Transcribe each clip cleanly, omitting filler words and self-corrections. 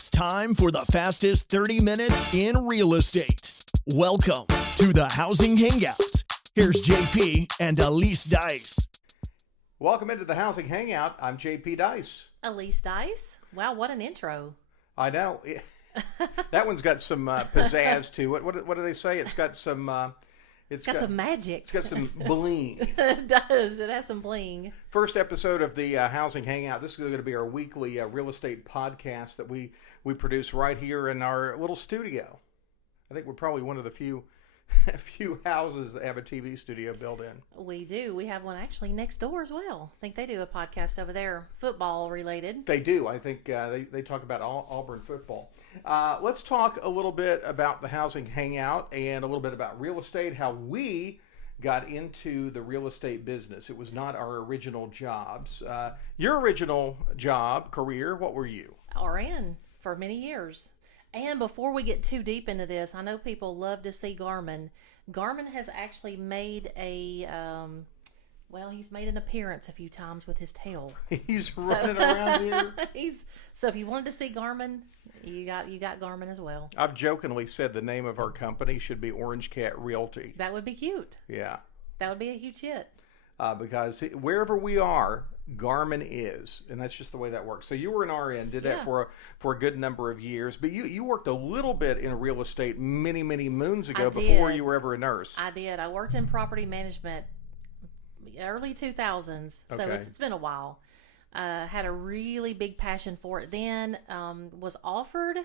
It's time for the fastest 30 minutes in real estate. Welcome to the Housing Hangout. Here's JP and Aliece Dice. Welcome into the Housing Hangout. I'm JP Dice. Aliece Dice. Wow, what an intro. I know. That one's got some pizzazz to it. What do they say? It's got some... It's got some magic. It's got some bling. It does. It has some bling. First episode of the Housing Hangout. This is going to be our weekly real estate podcast that we produce right here in our little studio. I think we're probably one of the few houses that have a TV studio built in. We do. We have one actually next door as well. I think they do a podcast over there, football related. They do. I think they talk about Auburn football. Let's talk a little bit about the Housing Hangout and a little bit about real estate, how we got into the real estate business. It was not our original jobs. Your original career, what were you? RN for many years. And before we get too deep into this, I know people love to see Garmin. Garmin has actually made he's made an appearance a few times with his tail. He's running around here. So if you wanted to see Garmin, you got Garmin as well. I've jokingly said the name of our company should be Orange Cat Realty. That would be cute. Yeah. That would be a huge hit. Because wherever we are, Garmin is, and that's just the way that works. So you were an RN, did that for a good number of years, but you worked a little bit in real estate many moons ago before you were ever a nurse. I did. I worked in property management early 2000s, so Okay. it's been a while. Had a really big passion for it then. Was offered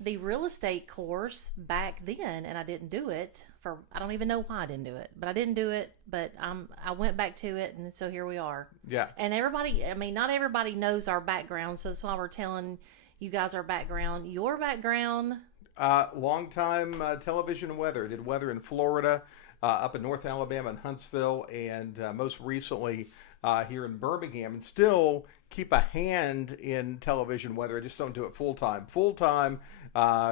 the real estate course back then, and I didn't do it. I don't even know why I didn't do it, but I didn't do it. But I went back to it, and so here we are. Yeah. And not everybody knows our background, so that's why we're telling you guys our background. Your background? Long time television and weather. Did weather in Florida, up in North Alabama and Huntsville, and most recently here in Birmingham, and still keep a hand in television weather. I just don't do it full time.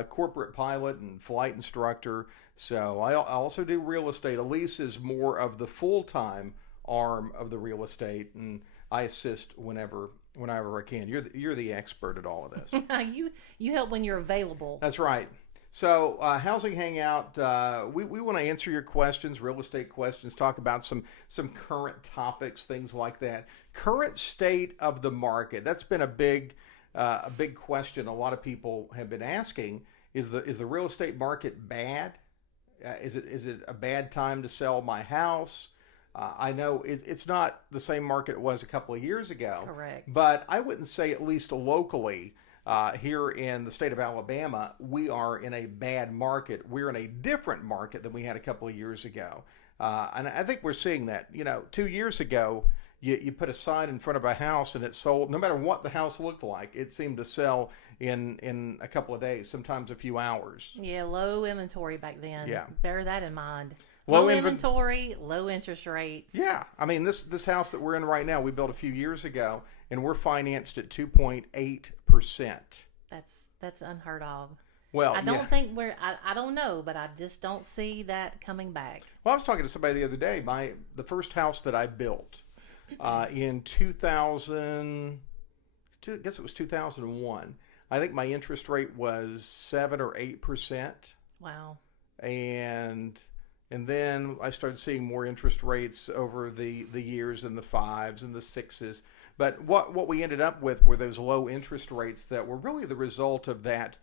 Corporate pilot and flight instructor. So I also do real estate. Aliece is more of the full-time arm of the real estate, and I assist whenever I can. You're the expert at all of this. You help when you're available. That's right. So Housing Hangout, we want to answer your questions, real estate questions, talk about some current topics, things like that. Current state of the market. That's been a big question a lot of people have been asking. Is the real estate market bad? Is it a bad time to sell my house? I know it's not the same market it was a couple of years ago. Correct. But I wouldn't say, at least locally, here in the state of Alabama, we are in a bad market. We're in a different market than we had a couple of years ago. And I think we're seeing that. 2 years ago, you put a sign in front of a house and it sold. No matter what the house looked like, it seemed to sell in a couple of days, sometimes a few hours. Yeah, low inventory back then. Yeah. Bear that in mind. Low Low inventory, low interest rates. Yeah. I mean, this house that we're in right now, we built a few years ago, and we're financed at 2.8%. That's unheard of. Well, I don't think I don't know, but I just don't see that coming back. Well, I was talking to somebody the other day. The first house that I built in 2000, I guess it was 2001. I think my interest rate was 7 or 8%. Wow. And then I started seeing more interest rates over the years, in the 5s and the 6s. But what we ended up with were those low interest rates that were really the result of that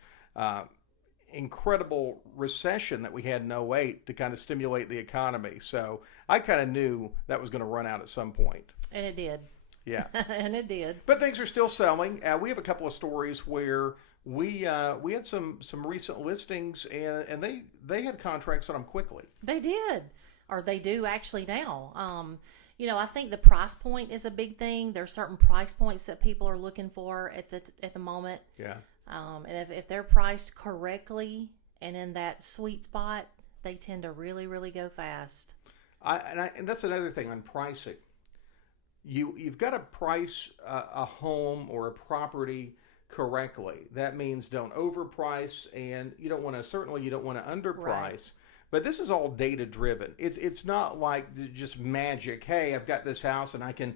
incredible recession that we had in '08 to kind of stimulate the economy. So I kind of knew that was going to run out at some point. And it did. Yeah. And it did. But things are still selling. We have a couple of stories where we had some recent listings, and they had contracts on them quickly. They did, or they do actually now. I think the price point is a big thing. There's certain price points that people are looking for at the moment. Yeah. And if they're priced correctly and in that sweet spot, they tend to really, really go fast. And that's another thing on pricing. You've got to price a home or a property correctly. That means don't overprice, and you don't want to underprice. Right. But this is all data driven. It's not like just magic. Hey, I've got this house and I can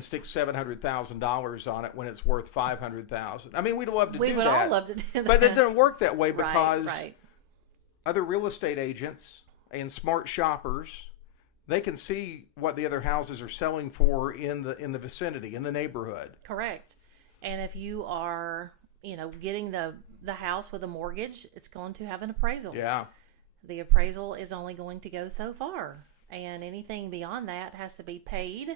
stick $700,000 on it when it's worth $500,000. I mean, we'd love to do that. We would all love to do that. But it doesn't work that way because right. other real estate agents and smart shoppers, they can see what the other houses are selling for in the vicinity, in the neighborhood. Correct. And if you are, getting the house with a mortgage, it's going to have an appraisal. Yeah. The appraisal is only going to go so far. And anything beyond that has to be paid,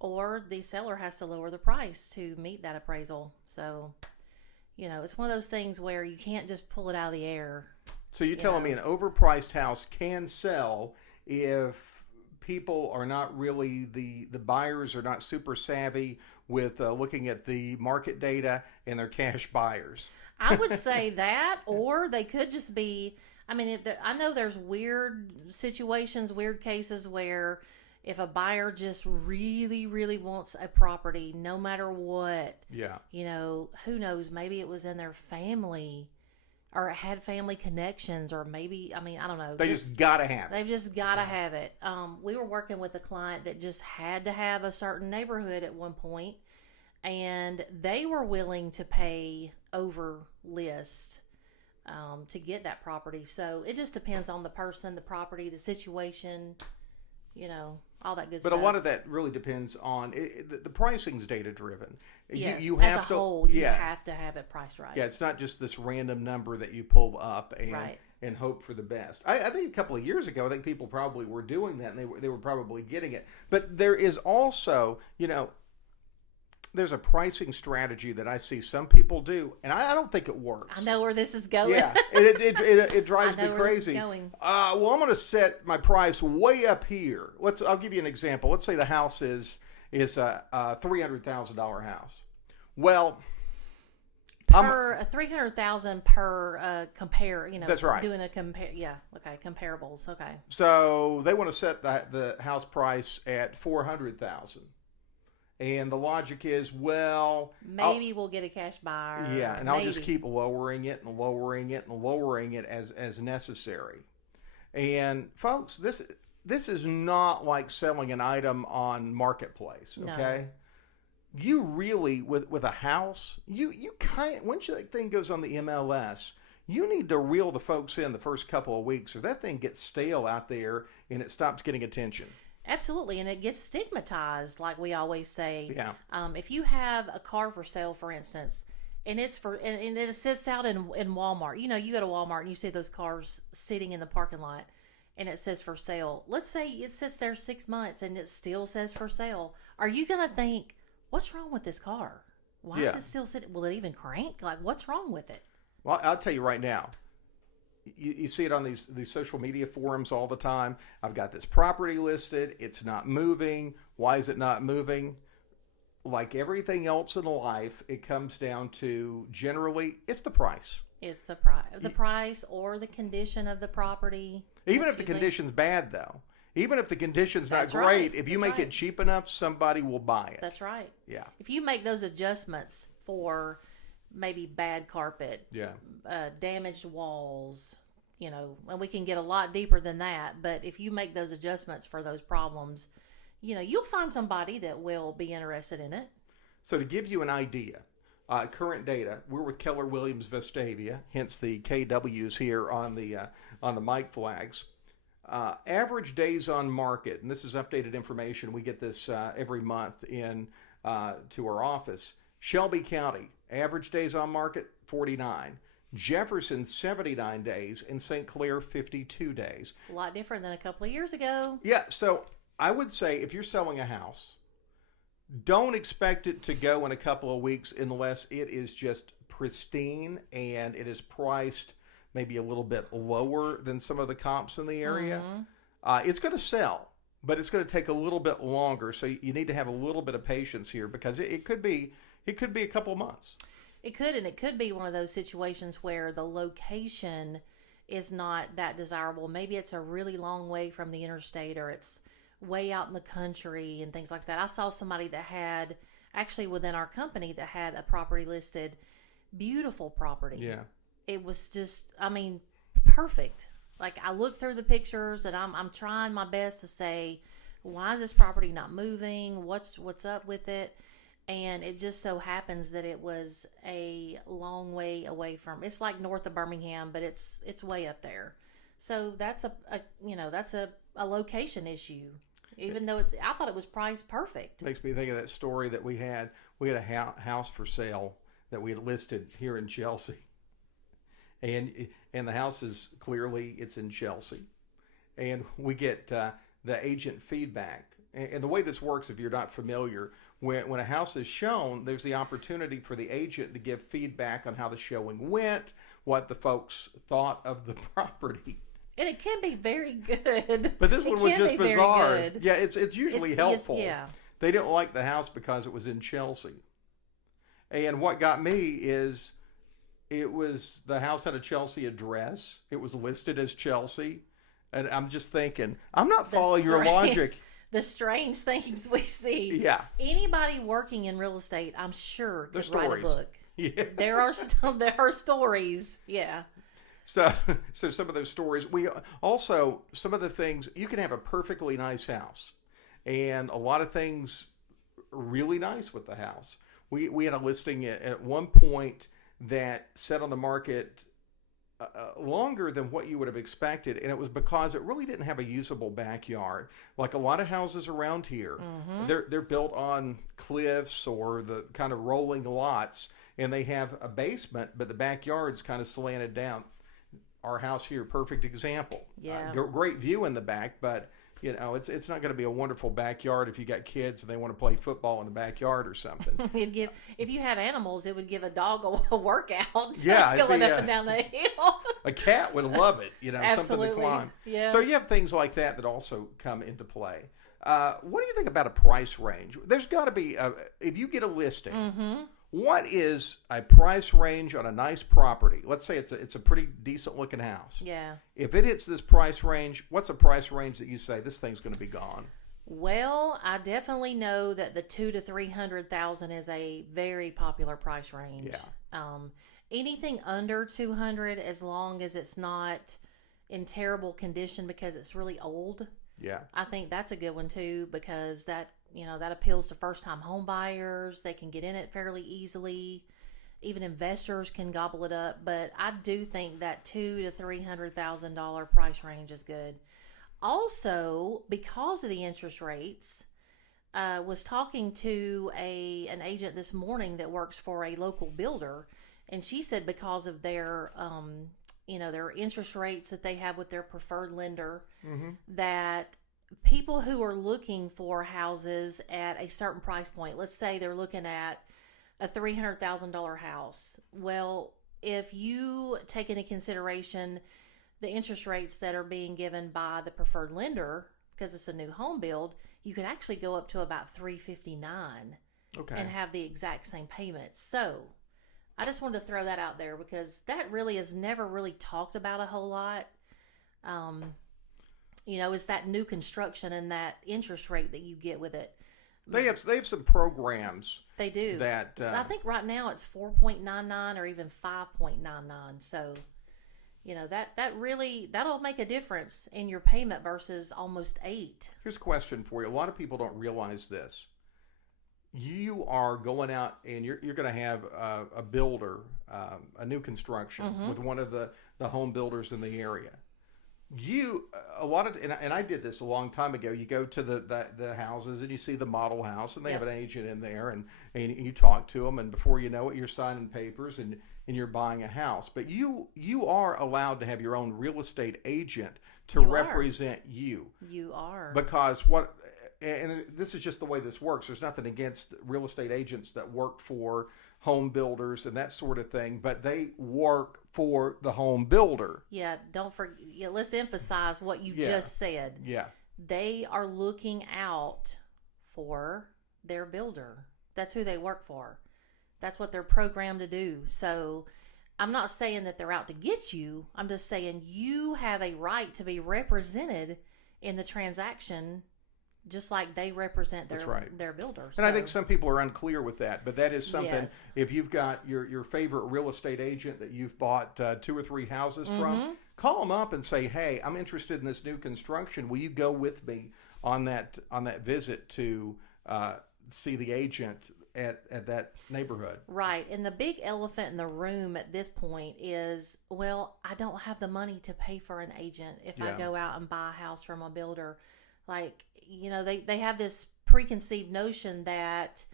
or the seller has to lower the price to meet that appraisal. So, it's one of those things where you can't just pull it out of the air. So you're telling me an overpriced house can sell if people are not really, the buyers are not super savvy with looking at the market data and they're cash buyers? I would say that, or they could just be, I know there's weird situations, weird cases where if a buyer just really, really wants a property, no matter what, who knows, maybe it was in their family or had family connections, or maybe, I don't know. They just got to have it. They've just got to have it. We were working with a client that just had to have a certain neighborhood at one point, and they were willing to pay over list to get that property. So it just depends on the person, the property, the situation, all that good stuff. But a lot of that really depends on the pricing's data driven. Yes, you as have a to, whole, you have to have it priced right. Yeah, it's not just this random number that you pull up and hope for the best. I think a couple of years ago, I think people probably were doing that, and they were probably getting it. But there is also, there's a pricing strategy that I see some people do, and I don't think it works. I know where this is going. Yeah, it drives me crazy. Where this is going. Well, I'm going to set my price way up here. I'll give you an example. Let's say the house is a $300,000 house. Well, per $300,000 per compare. That's right. Doing a compare. Yeah. Okay. Comparables. Okay. So they want to set the house price at $400,000. And the logic is, well, maybe we'll get a cash buyer. Yeah, and I'll just keep lowering it and lowering it and lowering it as necessary. And folks, this is not like selling an item on Marketplace, okay? No. You really, with a house, you kind, once that thing goes on the MLS, you need to reel the folks in the first couple of weeks, or that thing gets stale out there and it stops getting attention. Absolutely, and it gets stigmatized, like we always say. Yeah. If you have a car for sale, for instance, and and it sits out in Walmart. You go to Walmart and you see those cars sitting in the parking lot, and it says for sale. Let's say it sits there 6 months and it still says for sale. Are you gonna think, what's wrong with this car? Why is it still sitting? Will it even crank? Like, what's wrong with it? Well, I'll tell you right now. You see it on these social media forums all the time. I've got this property listed. It's not moving. Why is it not moving? Like everything else in life, it comes down to, generally, it's the price. It's the price. The price or the condition of the property. Even if the condition's bad, though. Even if the condition's not great, if you make it cheap enough, somebody will buy it. That's right. Yeah. If you make those adjustments for maybe bad carpet, damaged walls, and we can get a lot deeper than that. But if you make those adjustments for those problems, you'll find somebody that will be interested in it. So to give you an idea, current data, we're with Keller Williams Vestavia, hence the KWs here on the mic flags. Average days on market, and this is updated information. We get this every month in to our office. Shelby County, average days on market, 49. Jefferson, 79 days. And St. Clair, 52 days. A lot different than a couple of years ago. Yeah, so I would say if you're selling a house, don't expect it to go in a couple of weeks unless it is just pristine and it is priced maybe a little bit lower than some of the comps in the area. Mm-hmm. It's going to sell, but it's going to take a little bit longer. So you need to have a little bit of patience here because it could be a couple of months. It could, and it could be one of those situations where the location is not that desirable. Maybe it's a really long way from the interstate, or it's way out in the country and things like that. I saw somebody that had, actually within our company, that had a property listed, beautiful property. Yeah. It was just, perfect. Like, I look through the pictures and I'm trying my best to say, why is this property not moving? What's up with it? And it just so happens that it was a long way away from. It's like north of Birmingham, but it's way up there. So that's a location issue. Even though I thought it was priced perfect. Makes me think of that story that we had. We had a house for sale that we had listed here in Chelsea, and the house is clearly it's in Chelsea, and we get the agent feedback. And the way this works, if you're not familiar, when a house is shown, there's the opportunity for the agent to give feedback on how the showing went, what the folks thought of the property. And it can be very good. But this one was just bizarre. Very good. Yeah, it's usually helpful. Yeah. They didn't like the house because it was in Chelsea. And what got me is the house had a Chelsea address. It was listed as Chelsea. And I'm just thinking, I'm not following your logic. The strange things we see. Yeah. Anybody working in real estate, I'm sure, could write a book. Yeah. There are stories. Yeah. So some of those stories. We also, some of the things, you can have a perfectly nice house and a lot of things really nice with the house. We had a listing at one point that set on the market longer than what you would have expected, and it was because it really didn't have a usable backyard. Like a lot of houses around here, they're built on cliffs or the kind of rolling lots, and they have a basement, but the backyard's kind of slanted down. Our house here, perfect example. Yeah. Great view in the back, but it's not going to be a wonderful backyard if you got kids and they want to play football in the backyard or something. If you had animals, it would give a dog a workout. Yeah, going up and down the hill. A cat would love it, Absolutely. something to climb. Yeah. So you have things like that also come into play. What do you think about a price range? There's got to be, if you get a listing, what is a price range on a nice property? Let's say it's a pretty decent looking house. Yeah. If it hits this price range, what's a price range that you say this thing's going to be gone? Well, I definitely know that the $200,000 to $300,000 is a very popular price range. Yeah. Anything under 200, as long as it's not in terrible condition because it's really old. Yeah. I think that's a good one too, because that appeals to first-time home buyers. They can get in it fairly easily. Even investors can gobble it up. But I do think that $200,000 to $300,000 price range is good. Also, because of the interest rates, was talking to an agent this morning that works for a local builder, and she said because of their their interest rates that they have with their preferred lender, that people who are looking for houses at a certain price point, let's say they're looking at a $300,000 house. Well, if you take into consideration the interest rates that are being given by the preferred lender, because it's a new home build, you could actually go up to about $359 and have the exact same payment. So I just wanted to throw that out there because that really is never really talked about a whole lot. Is that new construction and that interest rate that you get with it. They have some programs. They do. That I think right now it's 4.99 or even 5.99. So, that'll make a difference in your payment versus almost 8. Here's a question for you. A lot of people don't realize this. You are going out and you're going to have a builder, a new construction with one of the home builders in the area. And I did this a long time ago. You go to the houses and you see the model house, and they have an agent in there, and you talk to them, and before you know it, you're signing papers and you're buying a house. But you are allowed to have your own real estate agent to represent you. You are. Because and this is just the way this works. There's nothing against real estate agents that work for home builders and that sort of thing, but they work for the home builder. Yeah, don't forget. Yeah, let's emphasize what you just said. Yeah. They are looking out for their builder. That's who they work for. That's what they're programmed to do. So I'm not saying that they're out to get you. I'm just saying you have a right to be represented in the transaction, just like they represent their builder. And I think some people are unclear with that, but that is something. If you've got your favorite real estate agent that you've bought 2 or 3 houses from, call them up and say, hey, I'm interested in this new construction. Will you go with me on that visit to see the agent at that neighborhood? Right. And the big elephant in the room at this point is, well, I don't have the money to pay for an agent if I go out and buy a house from a builder. Like, they have this preconceived notion that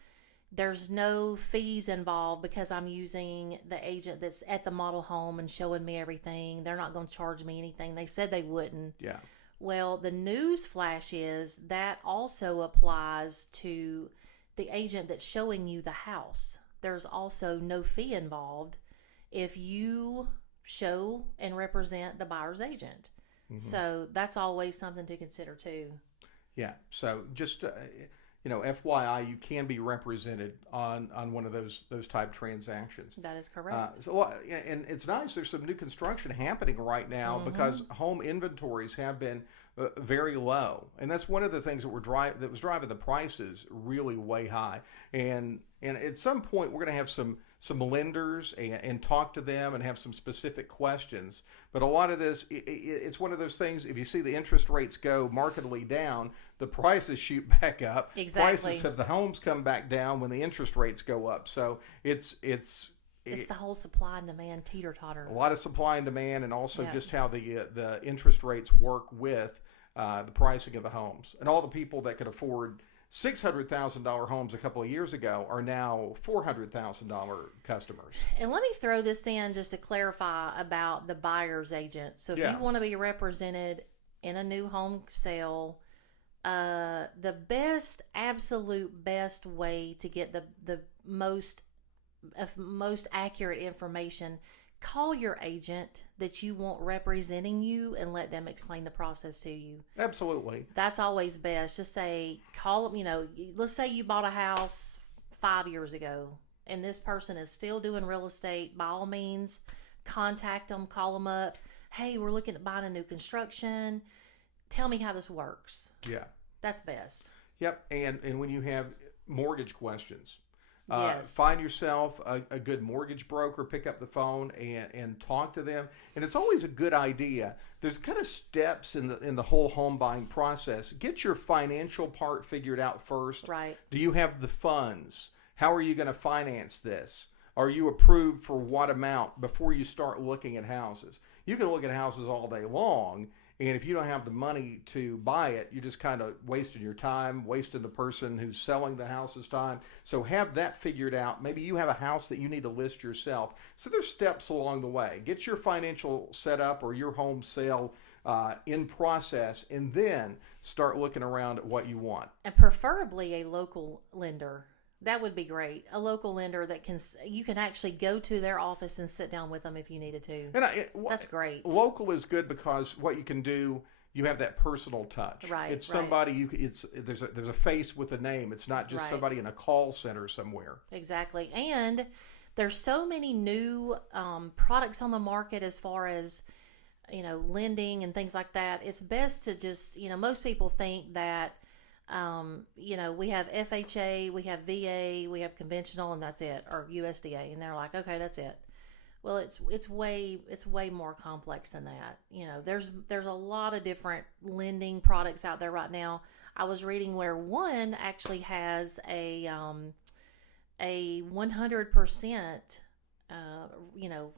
there's no fees involved because I'm using the agent that's at the model home and showing me everything. They're not going to charge me anything. They said they wouldn't. Yeah. Well, the news flash is that also applies to the agent that's showing you the house. There's also no fee involved if you show and represent the buyer's agent. Mm-hmm. So that's always something to consider too. Yeah. So just FYI, you can be represented on one of those type transactions. That is correct. And it's nice. There's some new construction happening right now because home inventories have been very low, and that's one of the things that was driving the prices really way high. And at some point, we're going to have some lenders and talk to them and have some specific questions. But a lot of this, it's one of those things. If you see the interest rates go markedly down, the prices shoot back up. Exactly. Prices of the homes come back down when the interest rates go up. So it's the whole supply and demand teeter-totter. A lot of supply and demand, and also just how the interest rates work with the pricing of the homes. And all the people that could afford $600,000 homes a couple of years ago are now $400,000 customers. And let me throw this in just to clarify about the buyer's agent. So if you want to be represented in a new home sale, the absolute best way to get the most accurate information, call your agent that you want representing you and let them explain the process to you. Absolutely. That's always best. Just say, call them, let's say you bought a house 5 years ago and this person is still doing real estate. By all means, contact them, call them up. Hey, we're looking at buying a new construction. Tell me how this works. Yeah. That's best. Yep. And when you have mortgage questions, yes. Find yourself a good mortgage broker, pick up the phone and talk to them. And it's always a good idea. There's kind of steps in the whole home buying process. Get your financial part figured out first. Right. Do you have the funds? How are you going to finance this? Are you approved for what amount before you start looking at houses? You can look at houses all day long, and if you don't have the money to buy it, you're just kind of wasting your time, wasting the person who's selling the house's time. So have that figured out. Maybe you have a house that you need to list yourself. So there's steps along the way. Get your financial setup or your home sale in process, and then start looking around at what you want. And preferably a local lender. That would be great. A local lender that you can actually go to their office and sit down with them if you needed to. And that's great. Local is good because what you can do, you have that personal touch. Right. It's somebody there's a face with a name. It's not just somebody in a call center somewhere. Exactly. And there's so many new products on the market as far as lending and things like that. It's best to just most people think that. We have FHA, we have VA, we have conventional, and that's it, or USDA, and they're like, okay, that's it. Well, it's way more complex than that. There's a lot of different lending products out there right now. I was reading where one actually has a 100%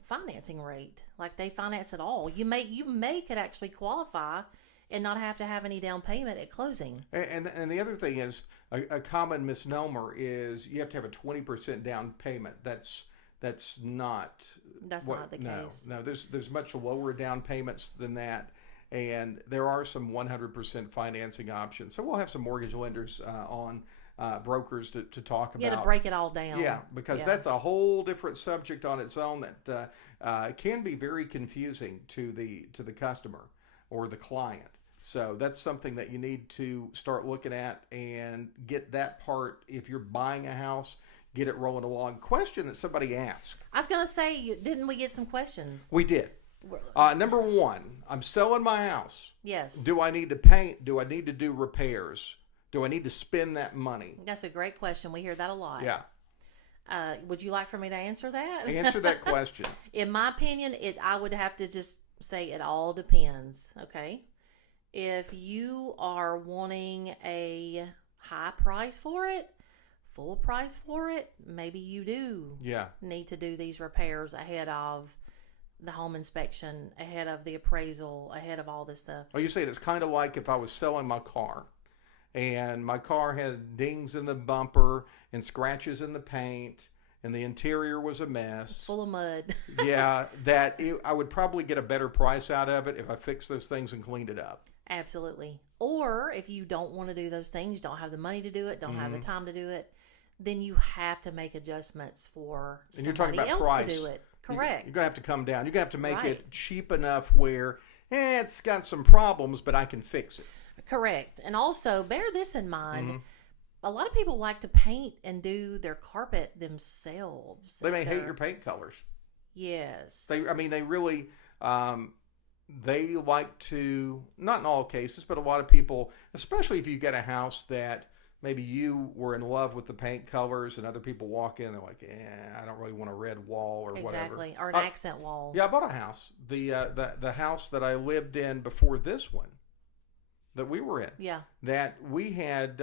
financing rate. Like they finance it all. You could actually qualify and not have to have any down payment at closing. And the other thing is, a common misnomer is you have to have a 20% down payment. That's not the case. No, there's much lower down payments than that, and there are some 100% financing options. So we'll have some mortgage lenders on brokers to talk about. Yeah, to break it all down. Yeah, because that's a whole different subject on its own that can be very confusing to the customer or the client. So that's something that you need to start looking at and get that part. If you're buying a house, get it rolling along. Question that somebody asked. I was going to say, didn't we get some questions? We did. Number one, I'm selling my house. Yes. Do I need to paint? Do I need to do repairs? Do I need to spend that money? That's a great question. We hear that a lot. Yeah. Would you like for me to answer that? Answer that question. In my opinion, I would have to just say it all depends, okay? If you are wanting a high price for it, full price for it, maybe you do need to do these repairs ahead of the home inspection, ahead of the appraisal, ahead of all this stuff. Oh, you say it's kind of like if I was selling my car and my car had dings in the bumper and scratches in the paint and the interior was a mess. Full of mud. Yeah, I would probably get a better price out of it if I fixed those things and cleaned it up. Absolutely. Or if you don't want to do those things, don't have the money to do it, don't have the time to do it, then you have to make adjustments for And you're talking somebody about else price. to do it. Correct. You're going to have to come down. You're going to have to make Right. it cheap enough where it's got some problems, but I can fix it. Correct. And also, bear this in mind. Mm-hmm. A lot of people like to paint and do their carpet themselves. They may hate your paint colors. Yes. They really, they like to, not in all cases, but a lot of people, especially if you get a house that maybe you were in love with the paint colors and other people walk in, they're like, I don't really want a red wall or whatever. Exactly. Or an accent wall. Yeah, I bought a house. The house that I lived in before this one that we were in. Yeah. That we had,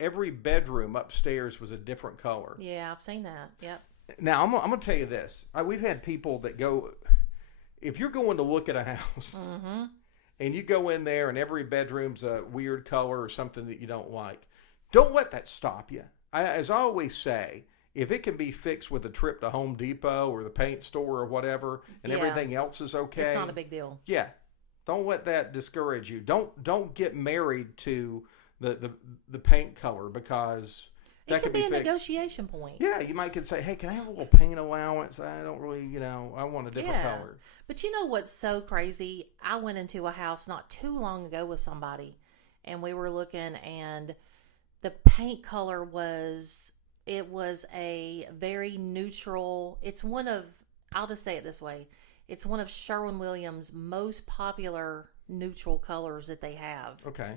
every bedroom upstairs was a different color. Yeah, I've seen that. Yep. Now, I'm going to tell you this. We've had people that go, if you're going to look at a house and you go in there and every bedroom's a weird color or something that you don't like, don't let that stop you. As I always say, if it can be fixed with a trip to Home Depot or the paint store or whatever and everything else is okay. It's not a big deal. Yeah. Don't let that discourage you. Don't get married to the paint color because that It could be a fixed. negotiation point. Yeah, you might could say, hey, can I have a little paint allowance? I don't really, I want a different color. But you know what's so crazy? I went into a house not too long ago with somebody, and we were looking, and the paint color was a very neutral. I'll just say it this way. It's one of Sherwin-Williams' most popular neutral colors that they have. Okay.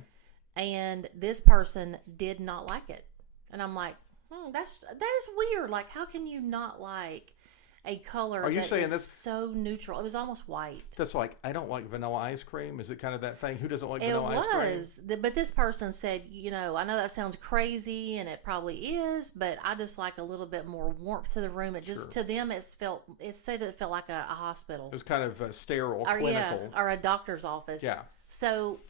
And this person did not like it. And I'm like, that is weird. Like, how can you not like a color so neutral? It was almost white. That's like, I don't like vanilla ice cream. Is it kind of that thing? Who doesn't like vanilla ice cream? It was. But this person said, I know that sounds crazy, and it probably is, but I just like a little bit more warmth to the room. It just, to them, it said it felt like a hospital. It was kind of sterile, or, clinical. Yeah, or a doctor's office. Yeah. So,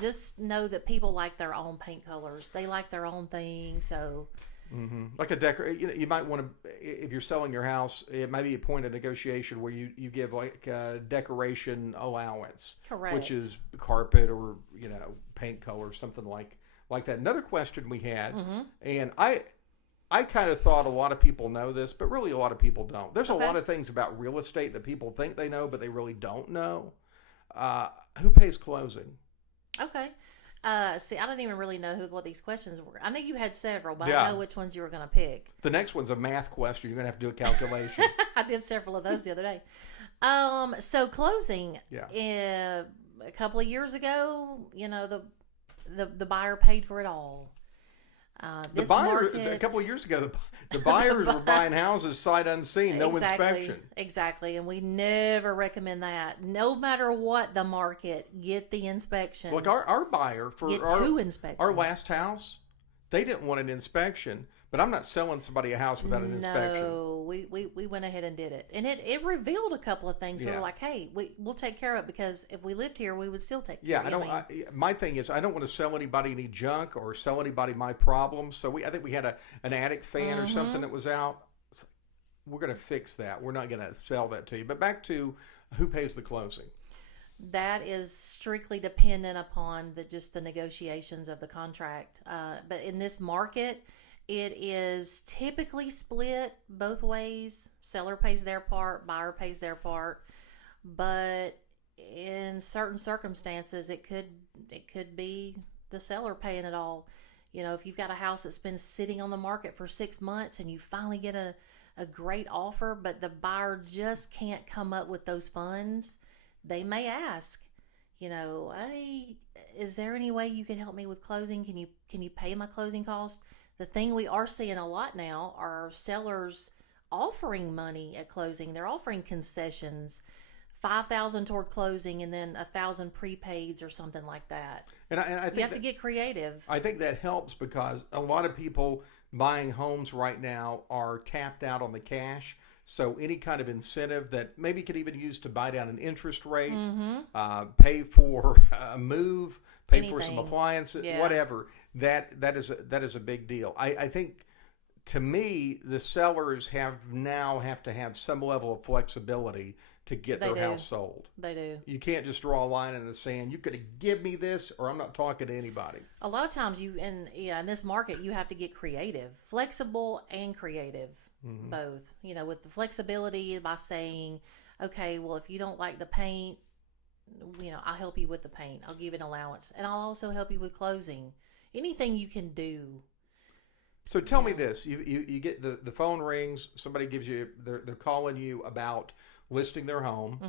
just know that people like their own paint colors. They like their own thing, so... Mm-hmm. Like a you might want to, if you're selling your house, it might be a point of negotiation where you give like a decoration allowance. Correct. Which is carpet or, paint color, something like that. Another question we had, and I kind of thought a lot of people know this, but really a lot of people don't. There's a lot of things about real estate that people think they know, but they really don't know. Who pays closing? Okay. See, I don't even really know what these questions were. I know you had several, but I know which ones you were going to pick. The next one's a math question. You're going to have to do a calculation. I did several of those the other day. So closing. Yeah. A couple of years ago, the buyer paid for it all. A couple of years ago, the buyers were buying houses sight unseen, no inspection. Exactly, and we never recommend that. No matter what the market, get the inspection. Like our buyer for two inspections. Our last house, they didn't want an inspection, but I'm not selling somebody a house without an inspection. No, we went ahead and did it, and it revealed a couple of things. We were like, hey, we'll take care of it because if we lived here, we would still take care of it. My thing is, I don't want to sell anybody any junk or sell anybody my problems. So I think we had an attic fan or something that was out. So we're going to fix that. We're not going to sell that to you. But back to who pays the closing. That is strictly dependent upon the negotiations of the contract. But in this market, it is typically split both ways. Seller pays their part, buyer pays their part. But in certain circumstances, it could be the seller paying it all. If you've got a house that's been sitting on the market for 6 months and you finally get a great offer, but the buyer just can't come up with those funds, they may ask, hey, is there any way you can help me with closing? Can you pay my closing costs? The thing we are seeing a lot now are sellers offering money at closing. They're offering concessions $5,000 toward closing and then $1,000 prepaids or something like that. And I think you have to get creative. I think that helps because a lot of people buying homes right now are tapped out on the cash. So any kind of incentive that maybe could even use to buy down an interest rate, pay for a move, pay for some appliances, whatever. That is a big deal. I think, to me, the sellers have to have some level of flexibility to get their house sold. They do. You can't just draw a line in the sand. You could give me this, or I'm not talking to anybody. A lot of times, in this market, you have to get creative, flexible and creative, both. With the flexibility by saying, okay, well, if you don't like the paint, I'll help you with the paint. I'll give an allowance, and I'll also help you with closing. Anything you can do. So tell me this: you get the phone rings. Somebody gives you they're calling you about listing their home,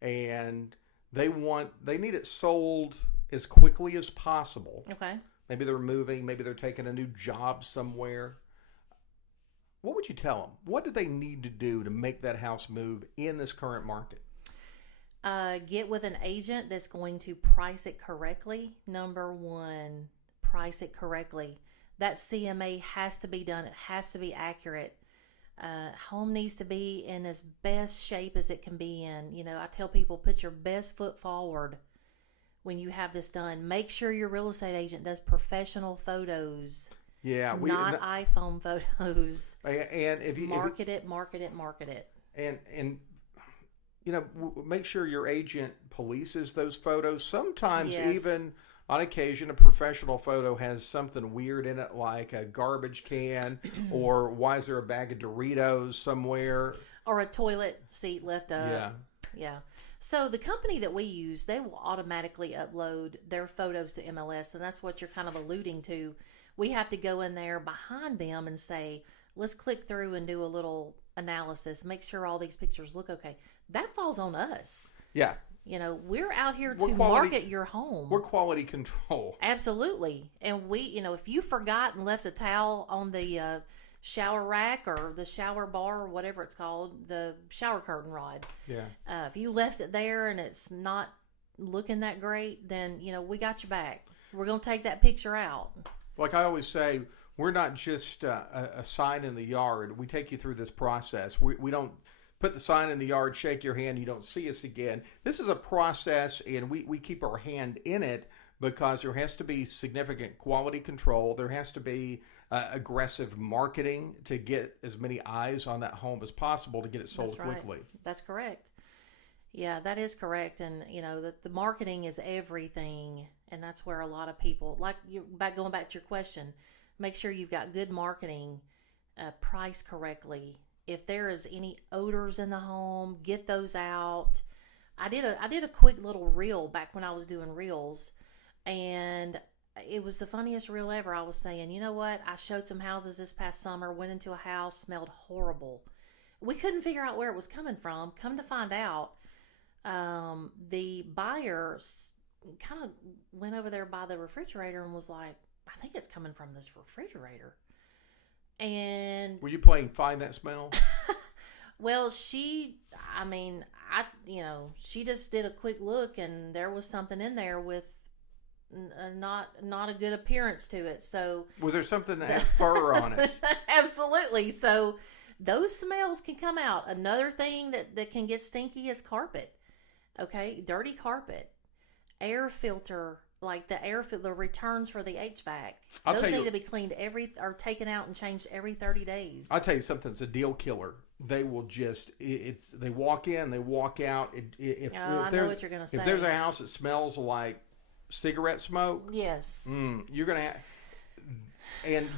and they need it sold as quickly as possible. Okay. Maybe they're moving. Maybe they're taking a new job somewhere. What would you tell them? What do they need to do to make that house move in this current market? Get with an agent that's going to price it correctly. Number one, price it correctly. That CMA has to be done. It has to be accurate. Home needs to be in as best shape as it can be in. I tell people, put your best foot forward when you have this done. Make sure your real estate agent does professional photos. Yeah, not iPhone photos. And if you market it. And make sure your agent polices those photos. Sometimes even on occasion, a professional photo has something weird in it, like a garbage can, or why is there a bag of Doritos somewhere? Or a toilet seat left up. Yeah. So the company that we use, they will automatically upload their photos to MLS, and that's what you're kind of alluding to. We have to go in there behind them and say, let's click through and do a little analysis, make sure all these pictures look okay. That falls on us. Yeah. We're out here to market your home. We're quality control. Absolutely. And we, if you forgot and left a towel on the shower rack or the shower bar or whatever it's called, the shower curtain rod. Yeah. If you left it there and it's not looking that great, then, we got your back. We're going to take that picture out. Like I always say, we're not just a sign in the yard. We take you through this process. We don't put the sign in the yard, shake your hand, you don't see us again. This is a process, and we keep our hand in it because there has to be significant quality control. There has to be aggressive marketing to get as many eyes on that home as possible to get it sold quickly. That's correct. Yeah, that is correct. And, the marketing is everything. And that's where a lot of people, going back to your question, make sure you've got good marketing, priced correctly. If there is any odors in the home, get those out. I did a quick little reel back when I was doing reels, and it was the funniest reel ever. I was saying, you know what? I showed some houses this past summer, went into a house, smelled horrible. We couldn't figure out where it was coming from. Come to find out, the buyer kind of went over there by the refrigerator and was like, I think it's coming from this refrigerator. And were you playing Find That Smell? Well, she just did a quick look, and there was something in there with not a good appearance to it. So was there something that had fur on it? Absolutely. So those smells can come out. Another thing that can get stinky is carpet. Okay, dirty carpet, air filter. Like the returns for the HVAC. Those need to be cleaned or taken out and changed every 30 days. I'll tell you something, it's a deal killer. They will they walk in, they walk out. I know what you're going to say. If there's a house that smells like cigarette smoke. Yes. You're going to and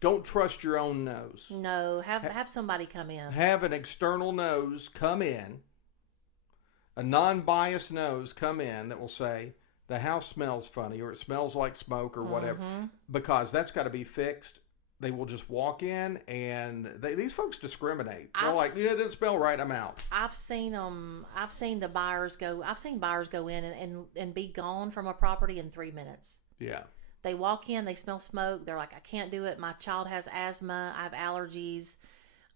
don't trust your own nose. No, have somebody come in. Have an external nose come in, a non-biased nose come in that will say, the house smells funny, or it smells like smoke, or whatever, because that's got to be fixed. They will just walk in, and these folks discriminate. They're like, it didn't smell right, I'm out. I've seen buyers go in and be gone from a property in 3 minutes. Yeah. They walk in, they smell smoke. They're like, I can't do it. My child has asthma. I have allergies.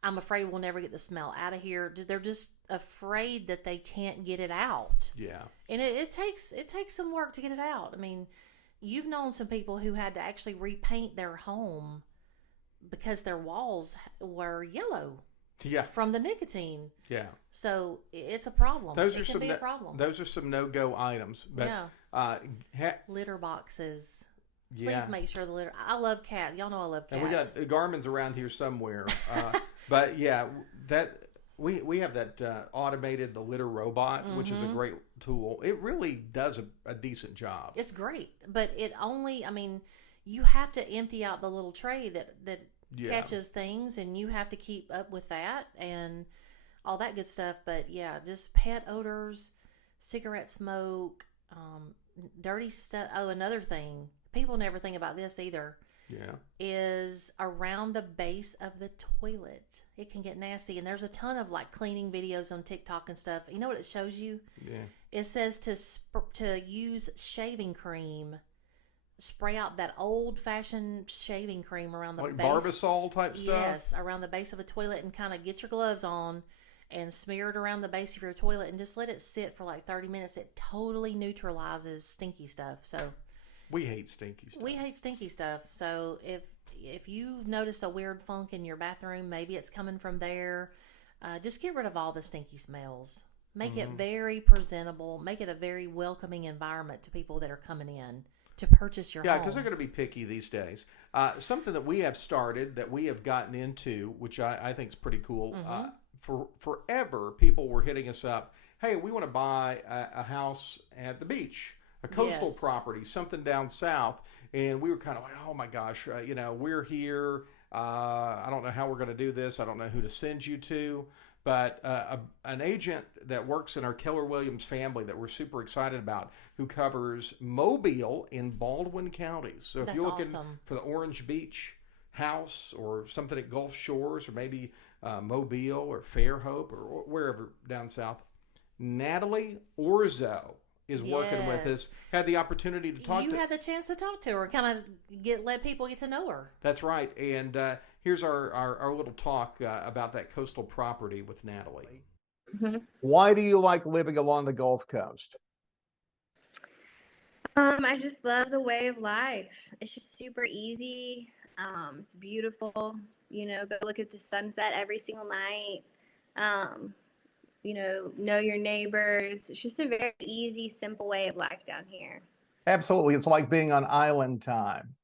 I'm afraid we'll never get the smell out of here. They're just afraid that they can't get it out. Yeah. And it takes some work to get it out. I mean, you've known some people who had to actually repaint their home because their walls were yellow. Yeah. From the nicotine. Yeah. So it's a problem. Those it are can some be a problem. Those are some no-go items. But, yeah. Litter boxes. Yeah. Please make sure the litter. I love cats. Y'all know I love cats. And we got Garmin's around here somewhere. But yeah, that we have that automated the litter robot, which is a great tool. It really does a decent job. It's great, but it only. I mean, you have to empty out the little tray that catches things, and you have to keep up with that and all that good stuff. But yeah, just pet odors, cigarette smoke, dirty stuff. Oh, another thing. People never think about this either. Yeah. Is around the base of the toilet. It can get nasty. And there's a ton of like cleaning videos on TikTok and stuff. You know what it shows you? Yeah. It says to use shaving cream. Spray out that old-fashioned shaving cream around the like base. Barbasol type stuff? Yes, around the base of a toilet, and kind of get your gloves on and smear it around the base of your toilet and just let it sit for like 30 minutes. It totally neutralizes stinky stuff. So we hate stinky stuff. We hate stinky stuff. So if you've noticed a weird funk in your bathroom, maybe it's coming from there. Just get rid of all the stinky smells. Make it very presentable. Make it a very welcoming environment to people that are coming in to purchase your home. Yeah, because they're going to be picky these days. Something that we have started, that we have gotten into, which I think is pretty cool. For forever, people were hitting us up. Hey, we want to buy a house at the beach, a coastal property, something down south. And we were kind of like, oh my gosh, we're here. I don't know how we're going to do this. I don't know who to send you to. But an agent that works in our Keller Williams family that we're super excited about, who covers Mobile in Baldwin counties. So if you're looking for the Orange Beach house or something at Gulf Shores, or maybe Mobile or Fairhope or wherever down south, Natalie Orzo is working with us. Had the opportunity to talk to her. You had the chance to talk to her, kind of let people get to know her. That's right. And here's our little talk about that coastal property with Natalie. Why do you like living along the Gulf Coast? I just love the way of life. It's just super easy. It's beautiful. Go look at the sunset every single night. Know your neighbors. It's just a very easy, simple way of life down here. Absolutely. It's like being on island time.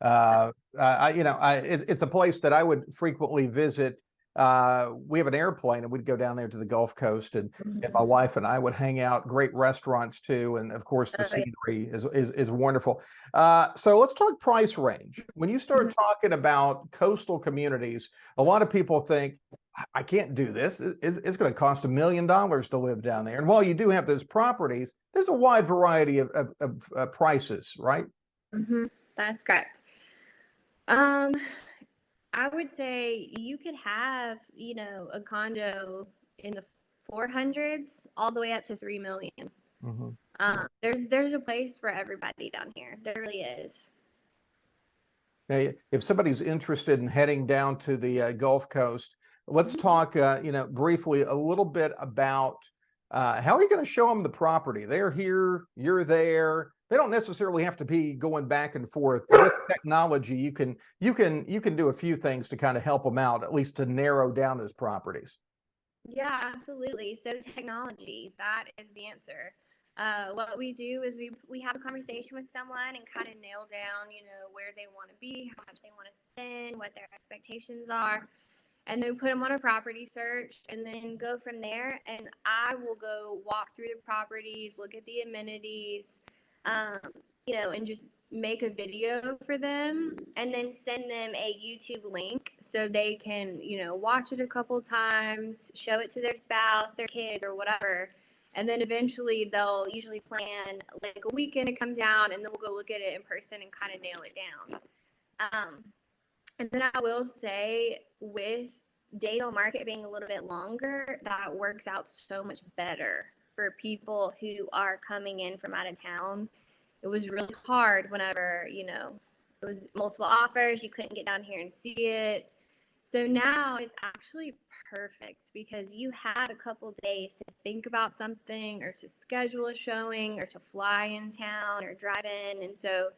It's a place that I would frequently visit. We have an airplane, and we'd go down there to the Gulf Coast, and my wife and I would hang out. Great restaurants too, and of course the scenery is wonderful. So let's talk price range. When you start talking about coastal communities, a lot of people think, I can't do this. It's going to cost $1 million to live down there. And while you do have those properties, there's a wide variety of prices, right? That's correct. I would say you could have, a condo in the 400s all the way up to $3 million. There's a place for everybody down here. There really is. Now, if somebody's interested in heading down to the Gulf Coast, let's talk, briefly a little bit about how are you going to show them the property? They're here, you're there. They don't necessarily have to be going back and forth. With technology, you can do a few things to kind of help them out, at least to narrow down those properties. Yeah, absolutely. So technology, that is the answer. What we do is we have a conversation with someone and kind of nail down, where they want to be, how much they want to spend, what their expectations are. And then put them on a property search, and then go from there. And I will go walk through the properties, look at the amenities, and just make a video for them, and then send them a YouTube link so they can, watch it a couple times, show it to their spouse, their kids, or whatever. And then eventually they'll usually plan like a weekend to come down, and then we'll go look at it in person and kind of nail it down. And then I will say, with days on market being a little bit longer, that works out so much better for people who are coming in from out of town. It was really hard whenever, it was multiple offers. You couldn't get down here and see it. So now it's actually perfect because you have a couple days to think about something or to schedule a showing or to fly in town or drive in. And so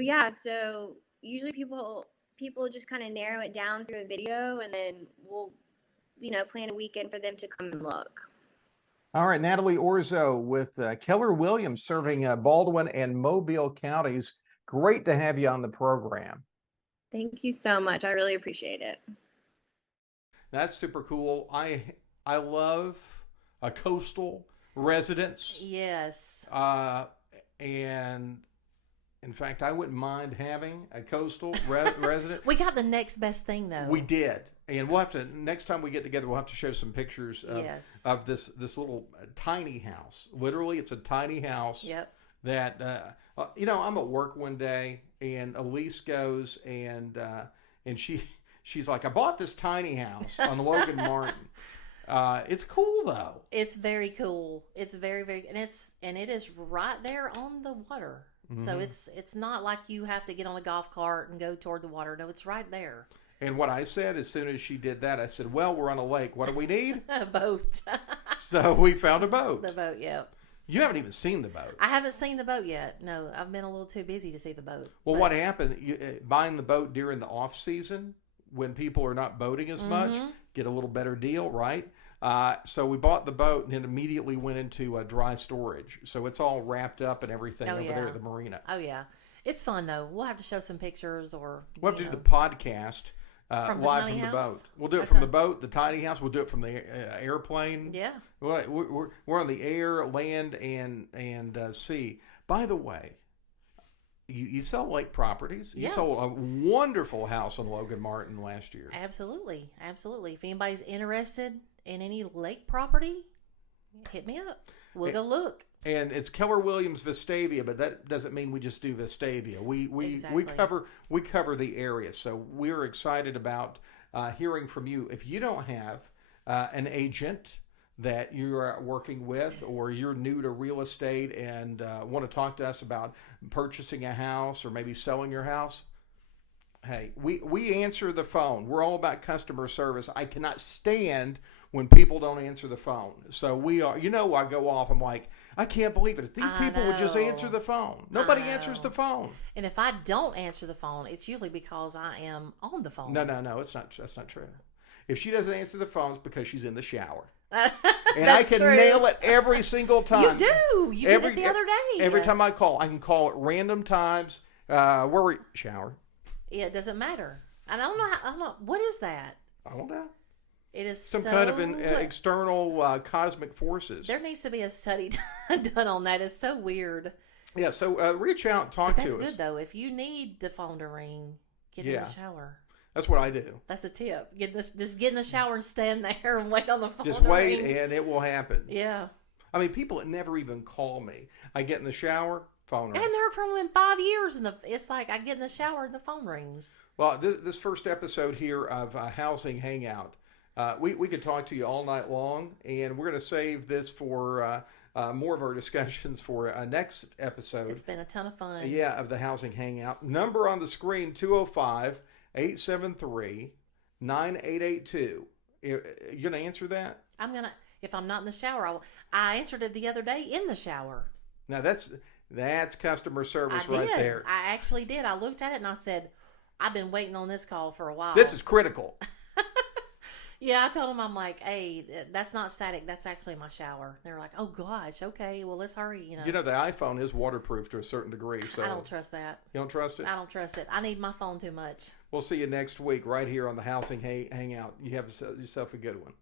yeah, so usually people just kind of narrow it down through a video, and then we'll, plan a weekend for them to come and look. All right, Natalie Orzo with Keller Williams serving Baldwin and Mobile counties. Great to have you on the program. Thank you so much. I really appreciate it. That's super cool. I love a coastal residence. Yes. And in fact, I wouldn't mind having a coastal resident. We got the next best thing though. We did. And we'll have to, next time we get together, we'll have to show some pictures of this little tiny house. Literally, it's a tiny house. Yep. That, I'm at work one day and Aliece goes and she's like, I bought this tiny house on Logan Martin. It's cool though. It's very cool. It's very, very, and it is right there on the water. Mm-hmm. So it's not like you have to get on a golf cart and go toward the water. No, it's right there. And what I said as soon as she did that, I said, well, we're on a lake. What do we need? A boat. So we found a boat. The boat, yep. You haven't even seen the boat. I haven't seen the boat yet. No, I've been a little too busy to see the boat. Well, what happened, buying the boat during the off season, when people are not boating as much, get a little better deal, right? So we bought the boat and then immediately went into dry storage. So it's all wrapped up and everything over there at the marina. Oh, yeah. It's fun, though. We'll have to show some pictures or... We'll have to do the podcast from the live from the boat. We'll do it from the boat, the tiny house. We'll do it from the airplane. Yeah. We're on the air, land, and sea. By the way, you sell lake properties. You sold a wonderful house on Logan Martin last year. Absolutely. Absolutely. If anybody's interested in any lake property, hit me up. We'll go look. And it's Keller Williams Vestavia, but that doesn't mean we just do Vestavia. We cover the area, so we're excited about hearing from you. If you don't have an agent that you're working with, or you're new to real estate and want to talk to us about purchasing a house or maybe selling your house, hey, we answer the phone. We're all about customer service. I cannot stand when people don't answer the phone. So we are, I go off. I'm like, I can't believe it. If these people would just answer the phone. Nobody answers the phone. And if I don't answer the phone, it's usually because I am on the phone. No, it's not. That's not true. If she doesn't answer the phone, it's because she's in the shower. And I can nail it every single time. You do. You did it the other day. Every time I call, I can call at random times. Shower. Yeah, it doesn't matter. I don't know. What is that? I don't know. It is some kind of an external cosmic forces. There needs to be a study done on that. It's so weird. Yeah, so reach out and talk to us. That's good, though. If you need the phone to ring, get in the shower. That's what I do. That's a tip. Just get in the shower and stand there and wait on the phone. Just wait, and it will happen. Yeah. I mean, people that never even call me. I get in the shower, phone rings. I hadn't heard from them in 5 years, and it's like I get in the shower and the phone rings. Well, this first episode here of Housing Hangout, we could talk to you all night long, and we're going to save this for more of our discussions for next episode. It's been a ton of fun. Yeah, of the Housing Hangout. Number on the screen, 205-873-9882. You going to answer that? I'm going to. If I'm not in the shower, I answered it the other day in the shower. Now, that's customer service right there. I actually did. I looked at it and I said, I've been waiting on this call for a while. This is critical. Yeah, I told them, I'm like, hey, that's not static. That's actually my shower. They're like, oh, gosh, okay, well, let's hurry. The iPhone is waterproof to a certain degree. So I don't trust that. You don't trust it? I don't trust it. I need my phone too much. We'll see you next week right here on the Housing Hangout. You have yourself a good one.